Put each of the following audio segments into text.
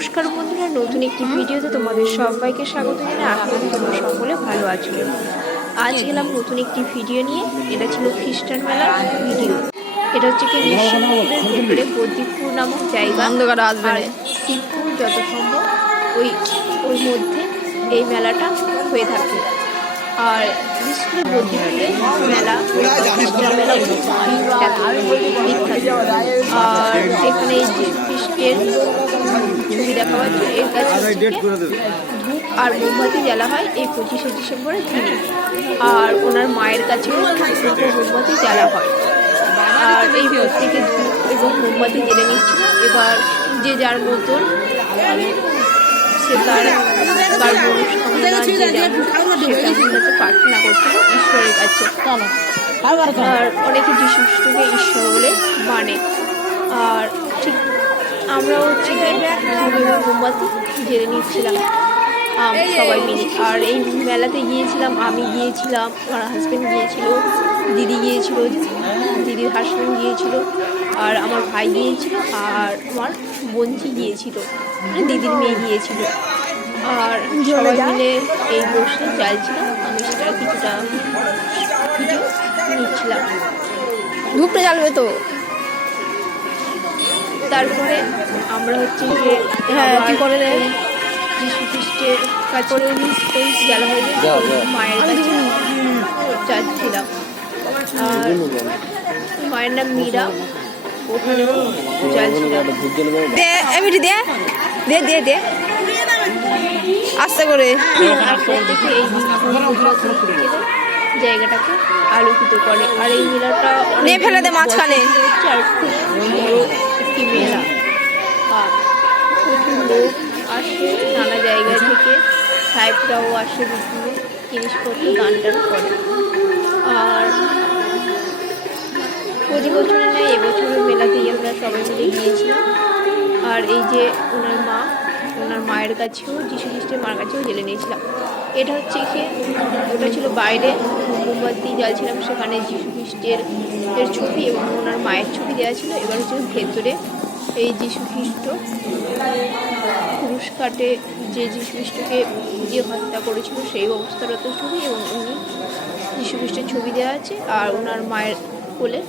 নমস্কার বন্ধুরা, নতুন একটি ভিডিওতে তোমাদের সবাইকে স্বাগত জানাই। আশা করি তোমরা সকলে ভালো আছো। আজ গেলাম নতুন একটি ভিডিও নিয়ে। এটা ছিল খ্রিস্টান মেলার ভিডিও। এটা হচ্ছে কি নিশ্চিন্তপুরের ভেতরে বদ্রীপুর নামক জায়গা, আর শিবপুর যত সম্ভব ওই মধ্যে এই মেলাটা হয়ে থাকে। আর বিশেষ করে বদ্রীপুরে মেলা খ্রিস্টান মেলা বিখ্যাত। আর এখানে এই যে খ্রিস্টের ছবি দেখা পাচ্ছে, এর কাছে ধূপ আর মোমবাতি জ্বালা হয় এই 25শে ডিসেম্বরের দিনে। আর ওনার মায়ের কাছেও মোমবাতি জ্বালা হয়। আর এই প্রত্যেকে ধূপ এবং মোমবাতি জ্বেলে নিচ্ছিল। এবার যে যার মতন সে তার মনস্কামনা যে যেমন কাছে প্রার্থনা করছিল ঈশ্বরের কাছে। আর অনেকে যীশু খ্রিস্টকে ঈশ্বর বলে মানে। আর ঠিক আমরাও হচ্ছে মোমবাতি জ্বেলে নিচ্ছিলাম সবাই মিলে। আর এই মেলাতে গিয়েছিলাম, আমি গিয়েছিলাম, আমার হাজব্যান্ড গিয়েছিল, দিদি গিয়েছিল, দিদির হাজব্যান্ড গিয়েছিল, আর আমার ভাই গিয়েছিল, আর আমার বোনজি গিয়েছিল, দিদির মেয়ে গিয়েছিল। আর সবাই মিলে এই বসে চাইছিলাম, আমি সেটার কিছুটা ভিডিও নিচ্ছিলাম। ধূপটা জ্বালবে তো। তারপরে আমরা হচ্ছে যে কি করে দেয় যীশু খ্রিস্টের কাছে জ্বালা হয়ে গেছে, মায়ের কাছে যাচ্ছিলাম। আর মায়ের নাম মীরা, ওখানেও যাচ্ছিলাম। আস্তে করে দেখে এই জায়গাটাকে আলোকিত করে। আর এই মেলাটা ফেলে দে মাঝখানে। আর খুব বড় একটি মেলা। প্রচুর লোক আসে নানা জায়গা থেকে, সাহেবরাও আসে, বিভিন্ন জিনিসপত্র গান টান করে। আর প্রতি বছরে নেই, এবছরের মেলাতেই আমরা সবাই মিলে গিয়েছিলাম। আর এই যে ওনার মায়ের কাছেও, যীশু খ্রিস্টের মার কাছেও জেলে নিয়েছিলাম। এটা হচ্ছে কি, ওটা ছিল বাইরে মোমবাতি জ্বালছিলাম, সেখানে যীশু খ্রিস্টের ছবি এবং ওনার মায়ের ছবি দেওয়া ছিল। এবার হচ্ছে ভেতরে এই যীশু খ্রিস্ট ক্রুশ কাটে, যে যীশু খ্রিস্টকে যে হত্যা করেছিল সেই অবস্থারত ছবি, এবং উনি যীশু খ্রিস্টের ছবি দেওয়া আছে। আর ওনার মায়ের কোলে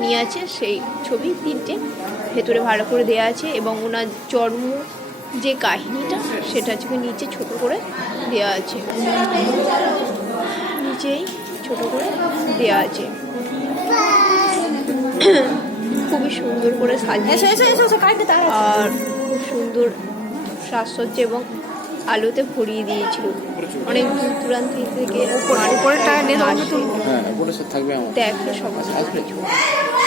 নিয়ে আছে সেই ছবি তিনটে ভেতরে ভালো করে দেওয়া আছে। এবং ওনার জন্ম যে কাহিনীটা সেটা হচ্ছে নিচে ছোট করে দেওয়া আছে, নিচেই ছোট করে দেওয়া আছে। খুবই সুন্দর করে সাজিয়েছে, আর খুব সুন্দর সাজসজ্জা এবং আলোতে ভরিয়ে দিয়েছিল। অনেক দূর দূরান্ত থেকে দেখে সবাই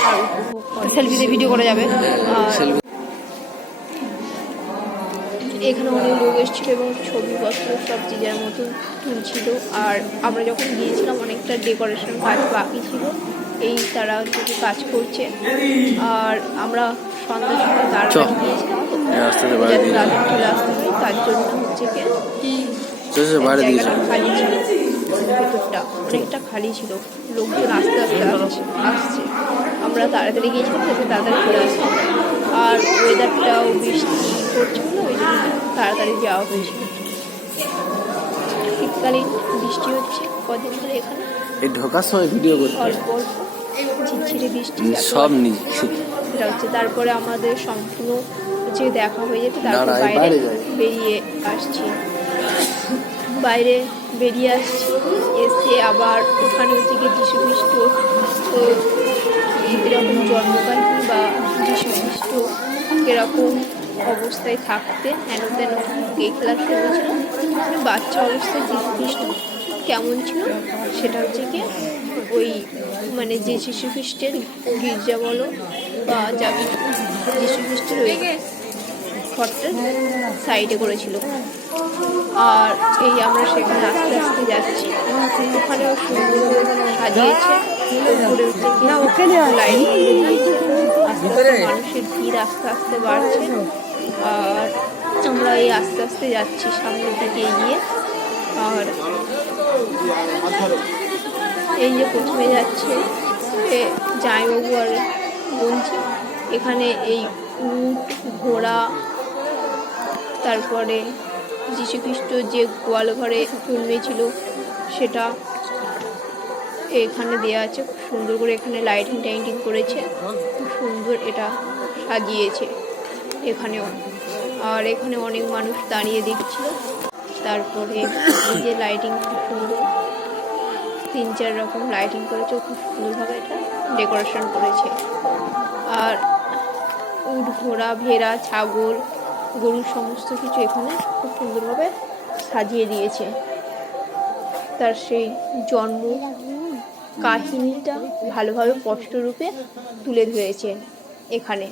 আর উপভোগ করে। সেলফিতে ভিডিও করা যাবে। এখানে অনেক লোক এসেছিল এবং ছবিপত্র সব যে যার মতন তুলছিল। আর আমরা যখন গিয়েছিলাম অনেকটা ডেকোরেশন কাজ বাকি ছিল, এই তারা হচ্ছে কাজ করছে। আর আমরা সন্ধ্যার সময় তাড়াতাড়ি গিয়েছিলাম, যাতে তাদের চলে আসতে হয়, তার জন্য হচ্ছে জায়গাটা খালি ছিল, ভেতরটা অনেকটা খালি ছিল, লোকজন আস্তে আস্তে আসছে। আমরা তাড়াতাড়ি গিয়েছিলাম যাতে তাড়াতাড়ি চলে আসছে। আর ওয়েদারটাও বৃষ্টি পড়ছিল, ওই জন্য তাড়াতাড়ি যাওয়া হয়েছিল। শীতকালীন বৃষ্টি হচ্ছে কদিন ধরে এখানে, ঢোকার সময় ভিডিও করতে অল্প অল্প ঝিরঝিরে বৃষ্টি সব সেটা হচ্ছে। তারপরে আমাদের সম্পূর্ণ হচ্ছে দেখা হয়ে যেত, তারপর বাইরে বেরিয়ে আসছি, এসে আবার ওখানে হচ্ছে গিয়ে যীশু খ্রিস্ট এরকম জন্মকাহিনী বা যীশু খ্রিস্ট এরকম অবস্থায় থাকতে হেন তেন কে খেলা শুরু হয়েছিল। বাচ্চা অবস্থায় যীশু খ্রিস্ট কেমন ছিল সেটা হচ্ছে কি ওই মানে যে যীশু খ্রিস্টের গির্জা বলো বা যা কিছু যীশু খ্রিস্টের ওই ঘরটার সাইডে করেছিল। আর এই আমরা সেখানে আস্তে আস্তে যাচ্ছি, ওখানেও সুন্দর সাজিয়েছে, লাইট মানুষের ভিড় আস্তে আস্তে বাড়ছে। আর আমরা এই আস্তে আস্তে যাচ্ছি সামনের দিকে এগিয়ে। আর এই যে প্রথমে যাচ্ছে জামাইবাবু আর বোনজি, এখানে এই উট ঘোড়া তারপরে যীশুখ্রিস্ট যে গোয়াল ঘরে জন্মেছিল সেটা এখানে দেওয়া আছে। খুব সুন্দর করে এখানে লাইটিং টাইটিং করেছে, খুব সুন্দর এটা সাজিয়েছে এখানেও। আর এখানে অনেক মানুষ দাঁড়িয়ে দেখছিল। তারপরে এই যে লাইটিং খুব সুন্দর, 3-4 রকম লাইটিং করেছে, খুব সুন্দরভাবে এটা ডেকোরেশন করেছে। আর উট, ঘোড়া, ভেড়া, ছাগল, গরু সমস্ত কিছু এখানে খুব সুন্দরভাবে সাজিয়ে দিয়েছে। তার সেই জন্ম কাহিনীটা ভালোভাবে স্পষ্টরূপে তুলে ধরেছে এখানে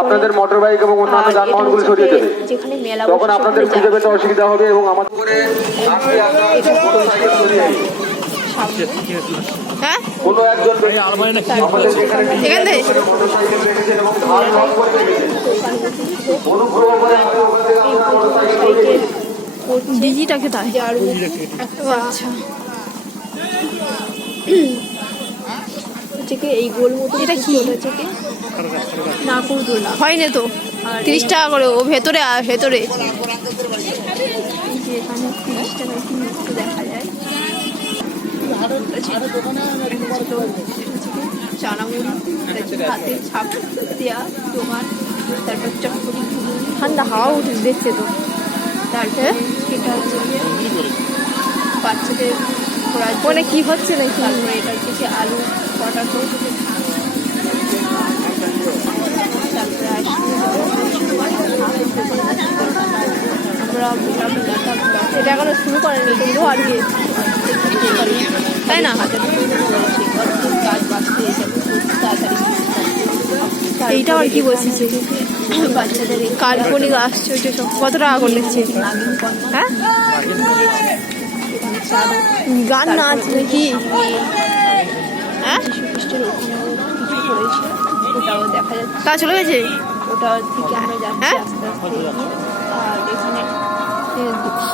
আপনাদের মোটর বাইক এবং অন্যান্য যানবাহনগুলো সরিয়ে দেবে। যেখানে মেলা তখন আপনাদের খুঁজে পেতে অসুবিধা হবে এবং আমাদের হ্যাঁ কোনো একজন আমাদের যেখানে এখান থেকে মোটরসাইকেল রেখেছেন এবং ধার লক করে রেখেছেন, অনুগ্রহ করে ডিজিটাকে তাই আচ্ছা থেকে এই গোল মতো এটা কি? থেকে নাকুরদোলা হয়নি তো 30 টাকা করে। ও ভেতরে ভেতরে যে এখানে 30 টাকায় কি মূর্তি দেখা যায়। চানামুড়ি, হাতে ছাপ দেওয়া দোকান, তারপর চটপটি, ঠান্ডা হাওয়া উঠে দেখছে তো। তারপরে এটা হচ্ছে যে বাচ্চাদের ঘোরার জন্য। ওখানে কি হচ্ছে নাকি? তারপরে এটা হচ্ছে যে আলু, পটাটো, তারপরে আমরা এটা এখনো শুরু করেনি কিন্তু আর কি, তাই না? গাছ বাঁচতে তাড়াতাড়ি এইটা আর কি বলছিস? বাচ্চাদের কাল্পনিক আশ্চর্য সব কত টাকা করে নিচ্ছে? নাগিন কন্যা, হ্যাঁ গান নাচ নাকি? হ্যাঁ যীশুখ্রিস্টের ওখানে কিছু করেছে, ওটাও দেখা যাচ্ছে। তা চলে গেছে। ওটার দিকে আমরা যাচ্ছি হ্যাঁ? আস্তে আস্তে এগিয়ে। আর এখানে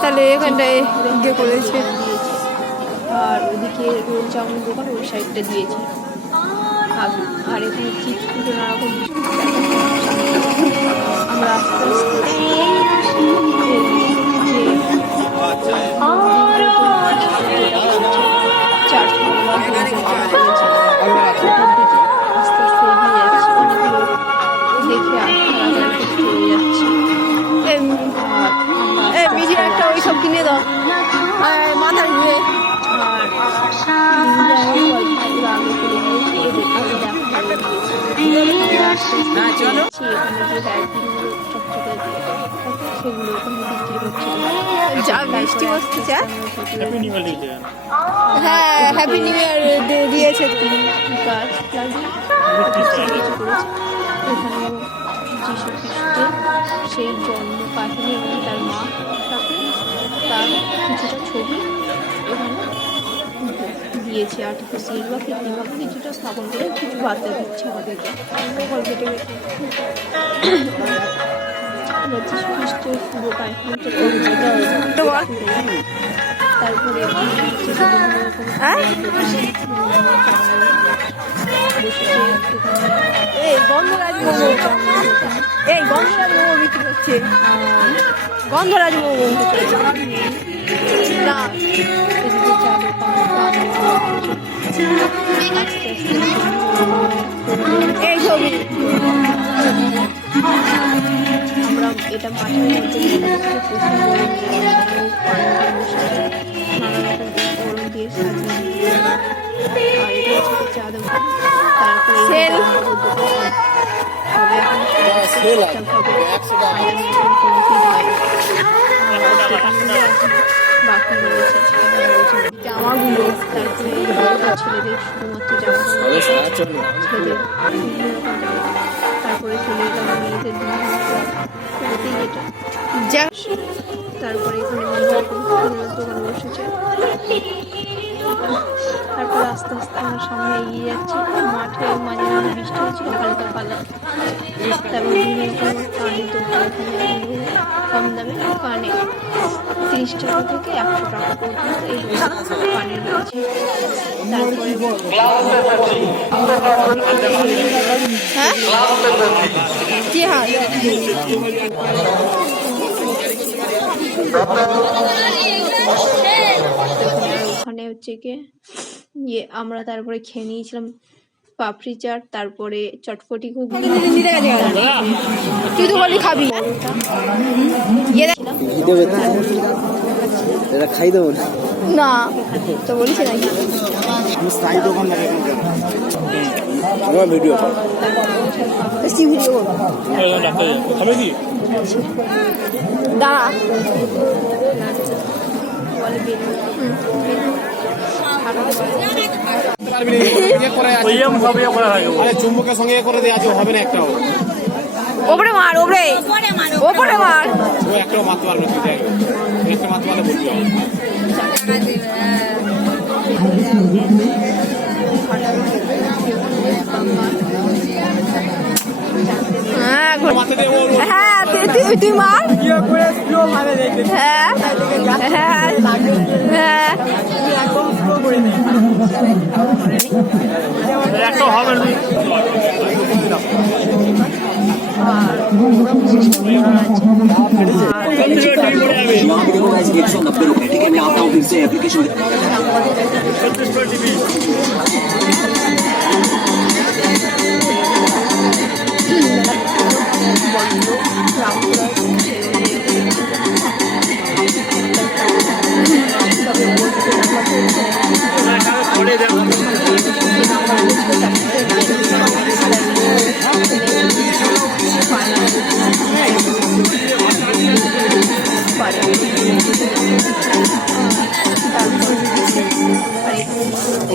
তাহলে এখানটায় ইয়ে করেছে। দিয়েছে, আর ওদিকে রোল চাউমিন দোকান ওই সাইডটা দিয়েছে। আর এখানে চিপস কুটো নানা রকম আমরা আস্তে আস্তে চার্চ আস্তে আস্তে এগিয়ে যাচ্ছি। অনেক লোক দেখে চলে যাচ্ছে। মিডিয়া একটা ওই সব কিনে দাও মাথায় ঘুরে। যা বৃষ্টি বসতেছে। হ্যাঁ হ্যাপি নিউ ইয়ার দিয়েছে গাছ লাগিয়ে কিছু করেছে। এখানে যীশুখ্রিস্টের সেই জন্ম কাহিনী এবং তার মা সাথে তার কিছুটা ছবি এখানে দিয়েছে। আর্টিফিশিয়াল বা কৃত্রিমভাবে কিছুটা স্থাপন করে কিছু বার্তা দিচ্ছে আমাদেরকে। কেটে যীশুখ্রিস্টের পুরো কাহিনীটা তারপরে এই গন্ধরাজ মোমো, এই গন্ধরাজ মোমো বিক্রি করছে। গন্ধরাজ মোমো না এই ছবি আমরা এটা মাঠের মধ্যে নানা রকম গরম দিয়ে সাজিয়ে আর এটা হচ্ছে চা দোকান। তারপরে বাকি রয়েছে জামাগুলো। তারপরে ছেলেদের শুধুমাত্র জামা, ছেলেদের বিভিন্ন রকম জামা। তারপরে চলে এলাম মেয়েদের যেটা। তারপরে এখানে দোকান বসেছে। তারপর আস্তে আস্তে আমরা সামনে এগিয়ে যাচ্ছি। মাঠে মাঝে মাঝে বৃষ্টি চলছিল হালকা কালার। তারপর বিভিন্ন কানের দোকান, কম দামে কানে 30 টাকা থেকে 100 টাকা পর্যন্ত এই কানের রয়েছে। তারপরে হ্যাঁ কি হাল ওখানে হচ্ছে কি ইয়ে আমরা তারপরে খেয়ে নিয়েছিলাম পাপড়ি চাট, তারপরে চটপটি ঘুগনি। তুই তো বলি খাবি এটা খাই দেবো না। না তো বলিস নাকি আমার ভিডিও ভিডিও দাঁড়া বলে বেলুন চুম্বকের সঙ্গে করে দেওয়া আছে, হবে না একটাও। ওপরে মার, ওপরে ওপরে মার। ও একটাও মারতে পারবে না, একটা মারতে পারলে বলবি। হ্যাঁ হ্যাঁ তুই মার। হ্যাঁ হ্যাঁ হ্যাঁ यहाँ पे देखो गाइस 190 रुपए, ठीक है। मैं आता हूँ फिर से एप्लीकेशन।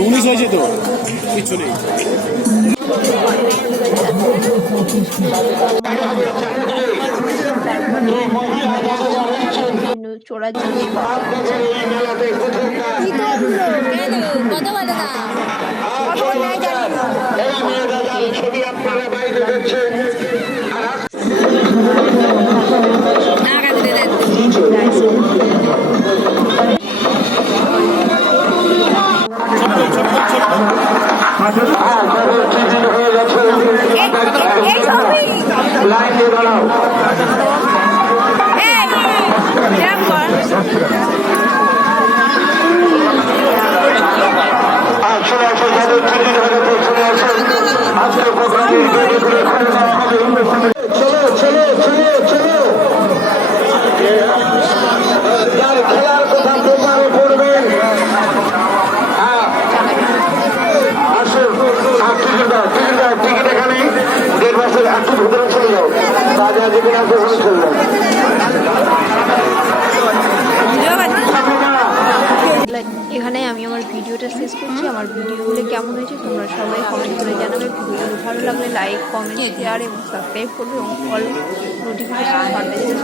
উনিশ হয়েছে তো কিছু নেই। চোরার জিনিস খেলার কথা প্রচার করবেন। টিকিট এখানে দেড় মাসের একটু ভিতরে চলে যাও, রাজা যেদিন আসবে চলে যাও। এখানে আমি আমার ভিডিওটা শেষ করছি। আমার ভিডিওগুলো কেমন হয়েছে তোমরা সবাই কমেন্ট করে জানাবে। ভিডিওগুলো ভালো লাগলে লাইক, কমেন্ট, শেয়ার এবং সাবস্ক্রাইব করবে এবং অল নোটিফিকেশন বাটনটা